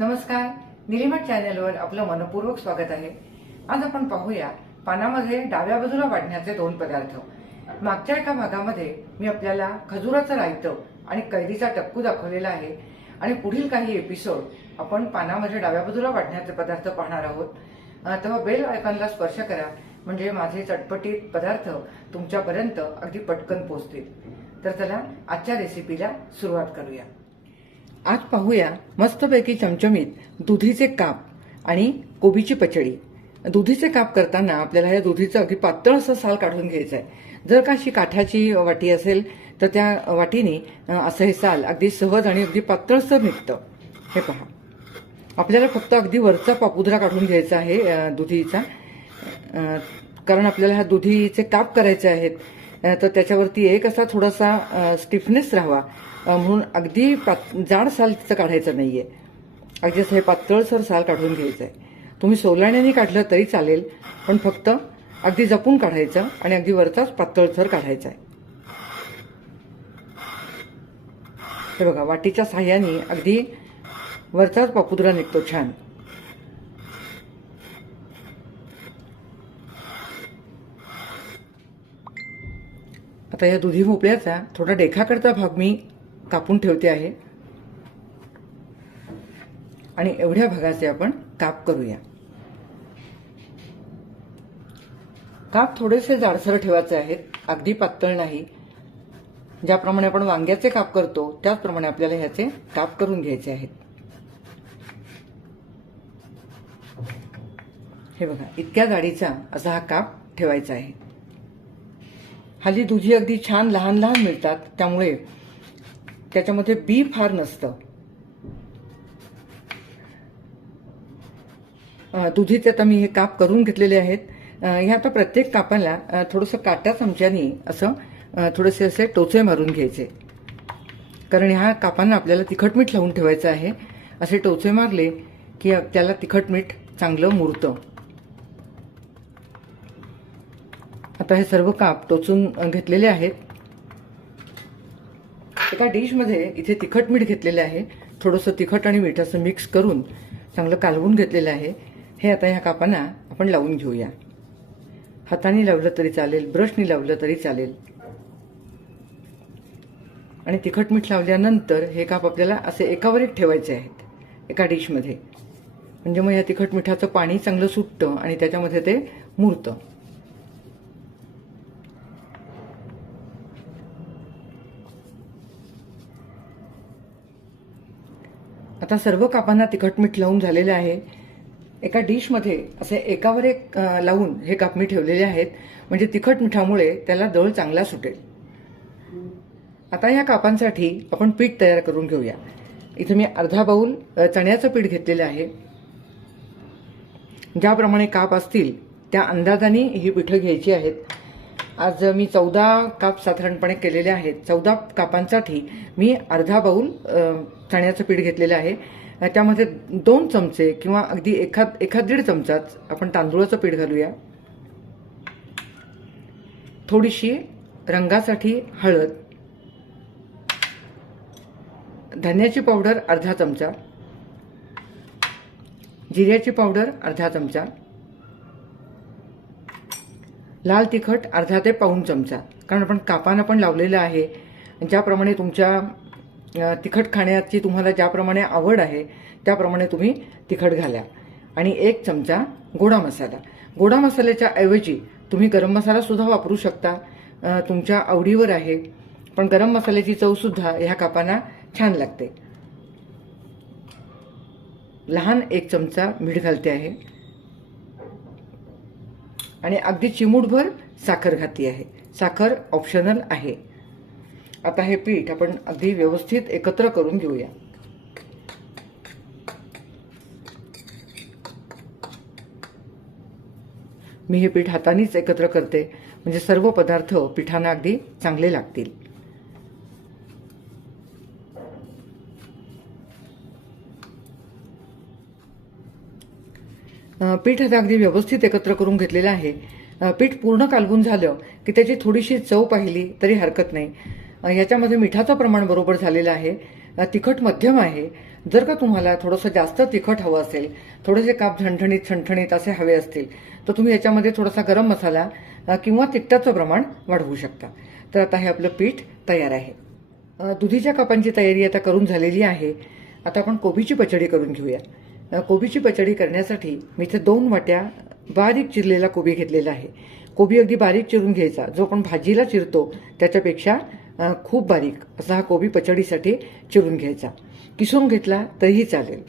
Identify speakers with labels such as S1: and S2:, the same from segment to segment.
S1: नमस्कार. निलिमट चॅनलवर आपलं मनपूर्वक स्वागत आहे. आज आपण पाहूया पानामध्ये डाव्या बाजूला वाढण्याचे दोन पदार्थ. मागच्या एका भागामध्ये मी आपल्याला खजुराचं रायतं आणि कैरीचा टक्कू दाखवलेला आहे आणि पुढील काही एपिसोड आपण पानामध्ये डाव्या बाजूला वाढण्याचे पदार्थ पाहणार आहोत. तेव्हा बेल आयकॉनला स्पर्श करा म्हणजे माझे चटपटीत पदार्थ तुमच्यापर्यंत अगदी पटकन पोहोचतील. तर चला आजच्या रेसिपीला सुरुवात करूया. आज पाहूया मस्तपैकी चमचमीत दुधीचे काप आणि कोबीची पचडी. दुधीचे काप करताना आपल्याला या दुधीचं अगदी पातळ असं साल काढून घ्यायचं आहे जर का अशी काठाची वाटी असेल तर त्या वाटीने असं हे साल अगदी सहज आणि अगदी पातळसर निघतं. हे पहा. आपल्याला फक्त अगदी वरचा पापुद्रा काढून घ्यायचा आहे दुधीचा. कारण आपल्याला हा दुधीचे काप करायचे आहेत. तर त्याच्यावरती एक असा थोडासा स्टिफनेस राहावा. म्हणून अगदी पात जाड साल तिचं काढायचं नाही आहे अगदी असं हे पातळसर साल काढून घ्यायचं आहे तुम्ही सोलाण्याने काढलं तरी चालेल पण फक्त अगदी जपून काढायचं आणि अगदी वरचाच पातळसर काढायचा आहे हे बघा वाटीच्या साह्याने अगदी वरचाच पापुद्रा निघतो छान. आता या दुधी भोपळ्याचा थोडा डेखाकडचा भाग मी कापून ठेवते आहे. आणि एवढ्या भागाचे आपण काप करूया. काप थोडेसे जाडसर ठेवायचे आहेत. अगदी पातळ नाही. ज्याप्रमाणे आपण वांग्याचे काप करतो त्याचप्रमाणे आपल्याला ह्याचे काप करून घ्यायचे आहेत. हे बघा इतक्या जाडीचा असा हा काप ठेवायचा आहे. हल्ली दुधी अगदी छान लहान लहान मिळतात. त्यामुळे त्याच्यामध्ये बी फार नसतं. अं, दुधीचे आता मी हे काप करून घेतलेले आहेत. ह्या आता प्रत्येक कापाला थोडंसं काट्या चमच्यानी असं थोडेसे असे टोचे मारून घ्यायचे. कारण ह्या कापांना आपल्याला तिखट मीठ लावून ठेवायचं आहे. असे टोचे मारले की त्याला तिखट मीठ चांगलं मुरतं. आता हे सर्व काप टोचून घेतलेले आहेत. एका डिशमध्ये इथे तिखट मीठ घेतलेलं आहे. थोडंसं तिखट आणि मिठाचं मिक्स करून चांगलं कालवून घेतलेलं आहे. हे आता ह्या कापांना आपण लावून घेऊया. हाताने लावलं तरी चालेल ब्रशने लावलं तरी चालेल. आणि तिखट मीठ लावल्यानंतर हे काप आपल्याला असे एकावर एक ठेवायचे आहेत एका डिशमध्ये म्हणजे मग या तिखट मिठाचं पाणी चांगलं सुटतं आणि त्याच्यामध्ये ते मुरतं. आता सर्व कापांना तिखट मीठ लावून झालेलं आहे. एका डिशमध्ये असे एकावर एक लावून हे काप मी ठेवलेले आहेत. म्हणजे तिखट मिठामुळे त्याला दळ चांगला सुटेल. आता या कापांसाठी आपण पीठ तयार करून घेऊया. इथे मी अर्धा बाऊल चण्याचं पीठ घेतलेलं आहे. ज्याप्रमाणे काप असतील त्या अंदाजाने ही पिठं घ्यायची आहेत. आज मी चौदा काप साधारणपणे केलेले आहेत. चौदा कापांसाठी मी अर्धा बाऊल चण्याचं पीठ घेतलेलं आहे. त्यामध्ये दोन चमचे किंवा अगदी एखाद एखाद दीड चमचाच आपण तांदूळाचं पीठ घालूया. थोडीशी रंगासाठी हळद. धन्याची पावडर अर्धा चमचा. जिऱ्याची पावडर अर्धा चमचा. लाल तिखट अर्धा ते पाऊण चमचा. कारण आपण कापानं पण लावलेलं आहे. ज्याप्रमाणे तुमच्या तिखट खाण्याची तुम्हाला ज्याप्रमाणे आवड आहे त्याप्रमाणे तुम्ही तिखट घाला. आणि एक चमचा गोडा मसाला. गोडा मसाल्याच्या ऐवजी तुम्ही गरम मसालासुद्धा वापरू शकता. तुमच्या आवडीवर आहे. पण गरम मसाल्याची चवसुद्धा ह्या कापांना छान लागते. लहान एक चमचा मीठ घालते आहे. आणि अगदी चिमूटभर साखर घातली आहे. साखर ऑप्शनल आहे. आता हे पीठ आपण अगदी व्यवस्थित एकत्र करून घेऊया. मी हे पीठ हातानेच एकत्र करते. म्हणजे सर्व पदार्थ पिठांना अगदी चांगले लागतील. पीठ आता अगदी व्यवस्थित एकत्र करून घेतलेलं आहे. पीठ पूर्ण कालवून झालं की त्याची थोडीशी चव पाहिली तरी हरकत नाही. याच्यामध्ये मिठाचं प्रमाण बरोबर झालेलं आहे. तिखट मध्यम आहे. जर का तुम्हाला थोडंसं जास्त तिखट हवं असेल थोडेसे काप झणझणीत ठणठणीत असे हवे असतील तर तुम्ही याच्यामध्ये थोडासा गरम मसाला किंवा तिखटाचं प्रमाण वाढवू शकता. तर आता हे आपलं पीठ तयार आहे. दुधीच्या कापांची तयारी आता करून झालेली आहे. आता आपण कोबीची पचडी करून घेऊया. कोबीची पचडी करण्यासाठी मी इथे दोन वाट्या बारीक चिरलेला कोबी घेतलेला आहे. कोबी अगदी बारीक चिरून घ्यायचा. जो आपण भाजीला चिरतो त्याच्यापेक्षा खूप बारीक असा हा कोबी पचडीसाठी चिरून घ्यायचा. किसून घेतला तरीही चालेल.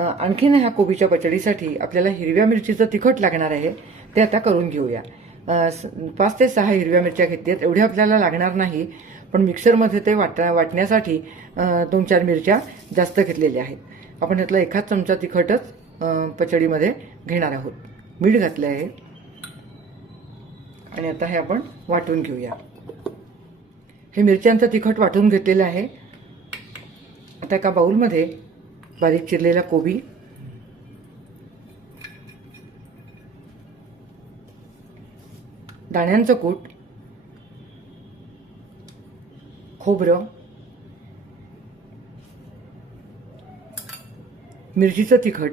S1: आणखीन ह्या कोबीच्या पचडीसाठी आपल्याला हिरव्या मिरचीचं तिखट लागणार आहे ते आता करून घेऊया. स- पाच ते सहा हिरव्या मिरच्या घेतल्यात एवढ्या आपल्याला लागणार नाही पण मिक्सरमध्ये ते वाट वाटण्यासाठी दोन चार मिरच्या जास्त घेतलेल्या आहेत. आपण यातला एखाद चमचा तिखटच पचडीमध्ये घेणार आहोत. मीठ घातले आहे. आणि आता हे आपण वाटून घेऊया. हे मिरच्यांचं तिखट वाटून घेतलेलं आहे. आता एका बाऊलमध्ये बारीक चिरलेला कोबी. दाण्यांचं कूट. खोबरं. मिरचीचं तिखट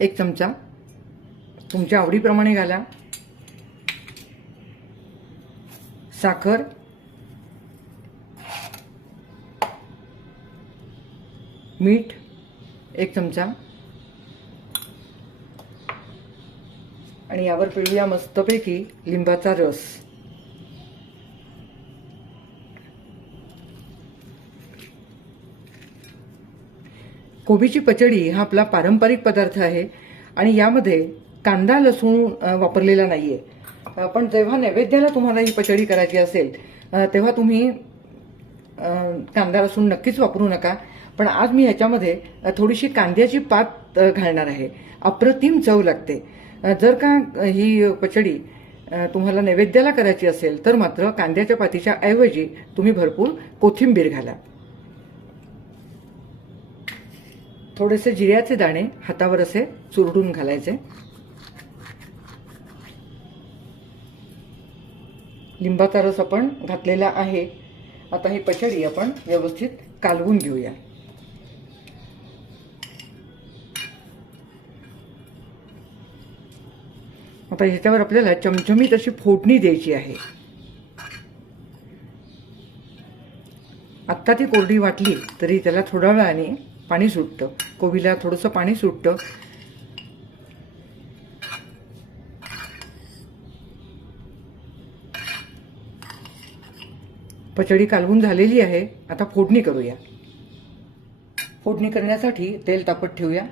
S1: एक चमचा. तुमच्या आवडीप्रमाणे घाला. साखर. मीठ एक चमचा. आणि यावर पिळूया मस्तपैकी लिंबाचा रस. कोबीची पचडी हा आपला पारंपरिक पदार्थ आहे आणि यामध्ये कांदा लसूण वापरलेला नाही आहे पण जेव्हा नैवेद्याला तुम्हाला ही पचडी करायची असेल तेव्हा तुम्ही कांदा लसूण नक्कीच वापरू नका. पण आज मी ह्याच्यामध्ये थोडीशी कांद्याची पात घालणार आहे. अप्रतिम चव लागते. जर का ही पचडी तुम्हाला नैवेद्याला करायची असेल तर मात्र कांद्याच्या पातीच्या ऐवजी तुम्ही भरपूर कोथिंबीर घाला. थोडेसे जिऱ्याचे दाणे हातावर असे चुरडून घालायचे. लिंबाचा रस आपण घातलेला आहे. आता ही पचडी आपण व्यवस्थित कालवून घेऊया. आता ह्याच्यावर आपल्याला चमचमीत अशी फोडणी द्यायची आहे. आत्ता ती कोरडी वाटली तरी त्याला थोड्या वेळाने पाणी सुटतं. कोबीला थोडंसं पाणी सुटतं. पचडी कालवून झालेली आहे. आता फोडणी करूया. फोडणी करण्यासाठी तेल तापत ठेवूया.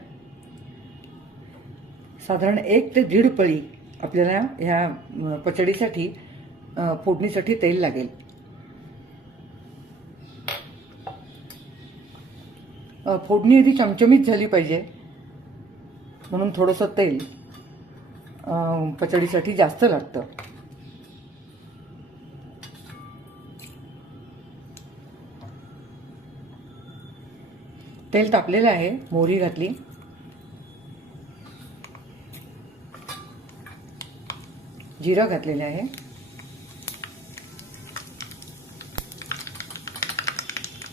S1: साधारण एक ते दीड पळी आपल्याला ह्या पचडीसाठी फोडणीसाठी तेल लागेल. फोडणी आधी चमचमीत झाली पाहिजे. म्हणून थोडंसं तेल पचडीसाठी जास्त लागतं. तेल तापलेलं आहे मोहरी घातली. जिरं घातलेलं आहे.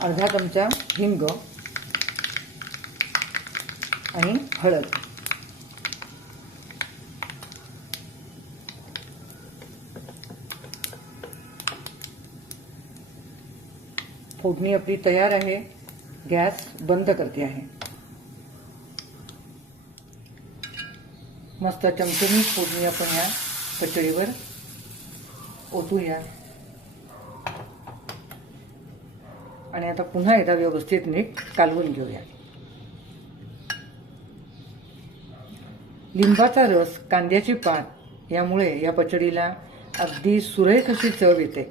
S1: अर्धा चमचा हिंग. आणि हळद. फोडणी आपली तयार आहे. गॅस बंद करते आहे. मस्त चमचमीत फोडणी आपण या पचडीवर ओतूया. आणि आता पुन्हा एकदा व्यवस्थित नीट कालवून घेऊया. लिंबाचा रस कांद्याची पात यामुळे या पचडीला अगदी सुरेख अशी चव येते.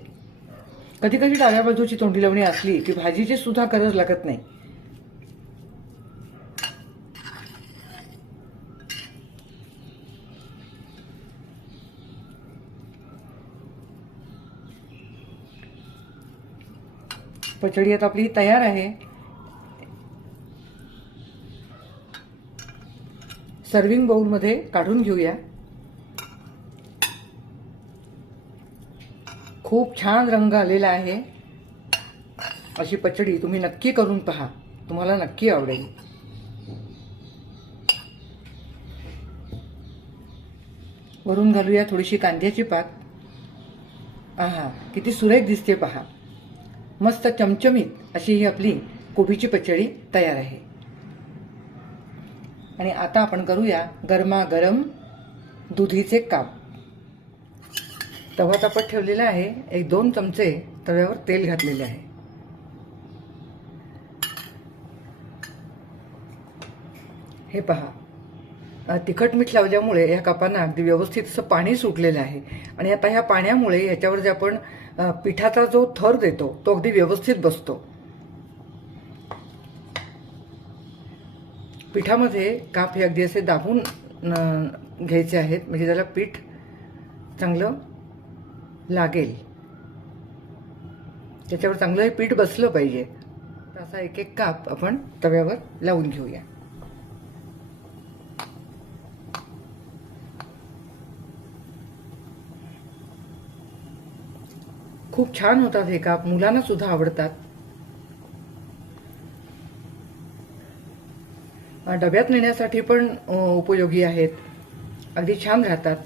S1: कधी कधी डाव्या बाजूची तोंडी लावणी असली की भाजीची सुद्धा गरज लागत नाही. पचडी आता आपली तयार आहे. सर्विंग बाउलमध्ये काढून घेऊया. खूप छान रंग आलेला आहे. अशी पचडी तुम्ही नक्की करून पहा. तुम्हाला नक्की आवडेल. वरून घालूया थोडीशी कांद्याची पात. आहा किती सुरेख दिसते पहा. मस्त चमचमीत अशी ही आपली कोबीची पचडी तयार आहे. आणि आता आपण करूया गरमागरम दुधीचे काप. तवा तापत ठेवलेला आहे एक दोन चमचे तव्यावर तेल घातलेले आहे. हे पहा तिखट मीठ लावल्यामुळे या कापांना अगदी व्यवस्थित असं पाणी सुटलेलं आहे. आणि आता ह्या पाण्यामुळे याच्यावर जे आपण पिठाचा जो थर देतो तो अगदी व्यवस्थित बसतो. पिठामध्ये काप हे अगदी असे दाबून घ्यायचे आहेत. म्हणजे त्याला पीठ चांगलं लागेल. त्याच्यावर चांगलं हे पीठ बसलं पाहिजे. असा एक एक काप आपण तव्यावर लावून घेऊया. खूप छान होतात हे काप. मुलांना सुद्धा आवडतात. डब्यात नेण्यासाठी पण उपयोगी आहेत. अगदी छान राहतात.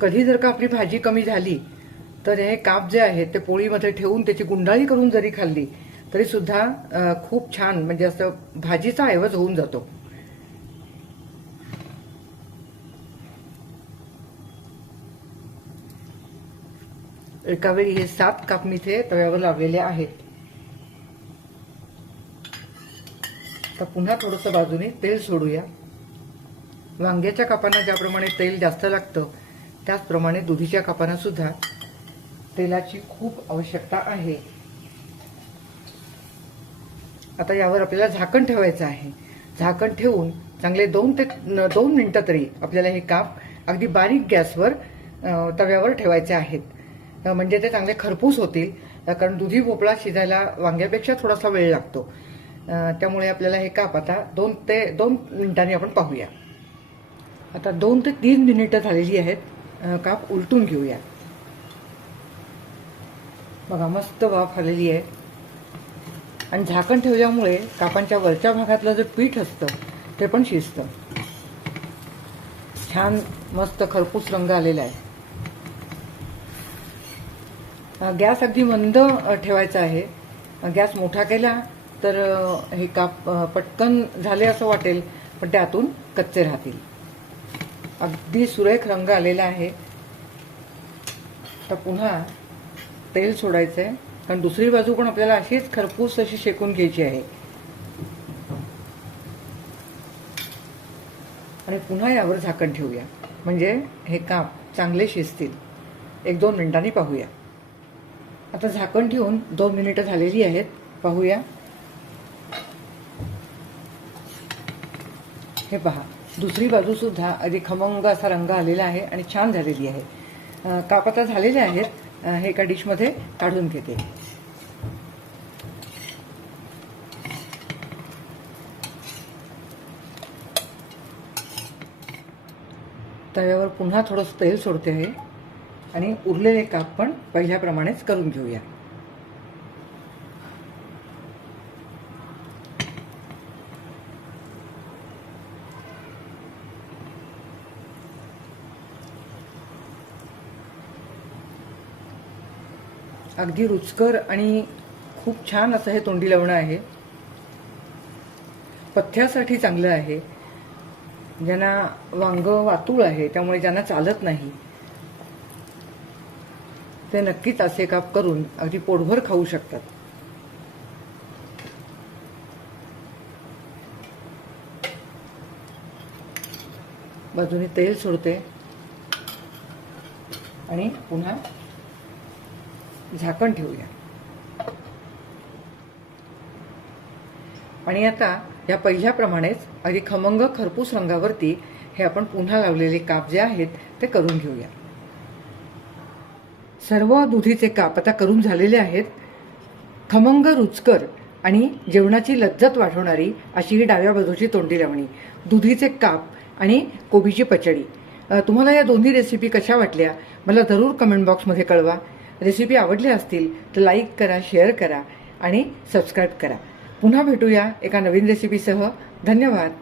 S1: कधी जर का आपली भाजी कमी झाली तर हे काप जे आहेत ते पोळीमध्ये ठेवून त्याची गुंडाळी करून जरी खाल्ली तरी सुद्धा खूप छान म्हणजे असं भाजीचा ऐवज होऊन जातो. एका वेळी हे सात काप मी इथे तव्यावर लावलेले आहेत. तर पुन्हा थोडंसं बाजूने तेल सोडूया. वांग्याच्या कापांना ज्याप्रमाणे तेल जास्त लागतं त्याचप्रमाणे दुधीच्या कापांना सुद्धा तेलाची खूप आवश्यकता आहे. आता यावर आपल्याला झाकण ठेवायचं आहे. झाकण ठेवून चांगले दोन ते दोन मिनटं तरी आपल्याला हे काप अगदी बारीक गॅसवर तव्यावर ठेवायचे आहेत. म्हणजे ते चांगले खरपूस होतील कारण दुधी भोपळा शिजायला वांग्यापेक्षा थोडासा वेळ लागतो. त्यामुळे आपल्याला हे काप आता दोन ते दोन मिनिटांनी आपण पाहूया. आता दोन ते तीन मिनिटं झालेली आहेत. काप उलटून घेऊया. बघा मस्त वाफ आलेली आहे. आणि झाकण ठेवल्यामुळे कापांच्या वरच्या भागातलं जे पीठ असतं ते पण शिजतं. छान मस्त खरपूस रंग आलेला आहे. गॅस अगदी मंद ठेवायचा आहे. गॅस मोठा केला तर हे काप पटकन झाले असं वाटेल पण त्यातून कच्चे राहतील. अगदी सुरेख रंग आलेला आहे. तर पुन्हा तेल सोडायचं आहे कारण दुसरी बाजू पण आपल्याला अशीच खरपूस अशी शेकून घ्यायची आहे. आणि पुन्हा यावर झाकण ठेवूया. म्हणजे हे काप चांगले शिजतील. एक दोन मिनिटांनी पाहूया. आता झाकण ठेवून दोन मिनिटं झालेली आहेत. पाहूया. हे पहा. दुसरी बाजू सुद्धा अगदी खमंग असा रंग आलेला आहे आणि छान झालेली आहे. अं, काप आता झालेले आहेत. हे एका डिशमध्ये काढून घेते. तव्यावर पुन्हा थोडंसं तेल सोडते आहे. आणि उरलेले काप पण पहिल्याप्रमाणेच करून घेऊया. अगदी रुचकर आणि खूप छान असं हे तोंडी लावणं आहे. पथ्यासाठी चांगलं आहे. ज्यांना वांग वातूळ आहे त्यामुळे ज्यांना चालत नाही ते नक्कीच असे काप करून अगदी पोटभर खाऊ शकतात. बाजूने तेल सोडते आणि पुन्हा झाकण ठेवूया. आणि आता या पहिल्याप्रमाणेच अगदी खमंग खरपूस रंगावरती हे आपण पुन्हा लावलेले काप जे आहेत ते करून घेऊया. सर्व दुधीचे काप आता करून झालेले आहेत. खमंग रुचकर आणि जेवणाची लज्जत वाढवणारी अशी ही डाव्या बाजूची तोंडी लावणी दुधीचे काप आणि कोबीची पचडी. तुम्हाला या दोन्ही रेसिपी कशा वाटल्या? मला जरूर कमेंट बॉक्समध्ये कळवा. रेसिपी आवडल्या असतील तर लाईक करा शेअर करा आणि सबस्क्राईब करा. पुन्हा भेटूया एका नवीन रेसिपीसह. धन्यवाद.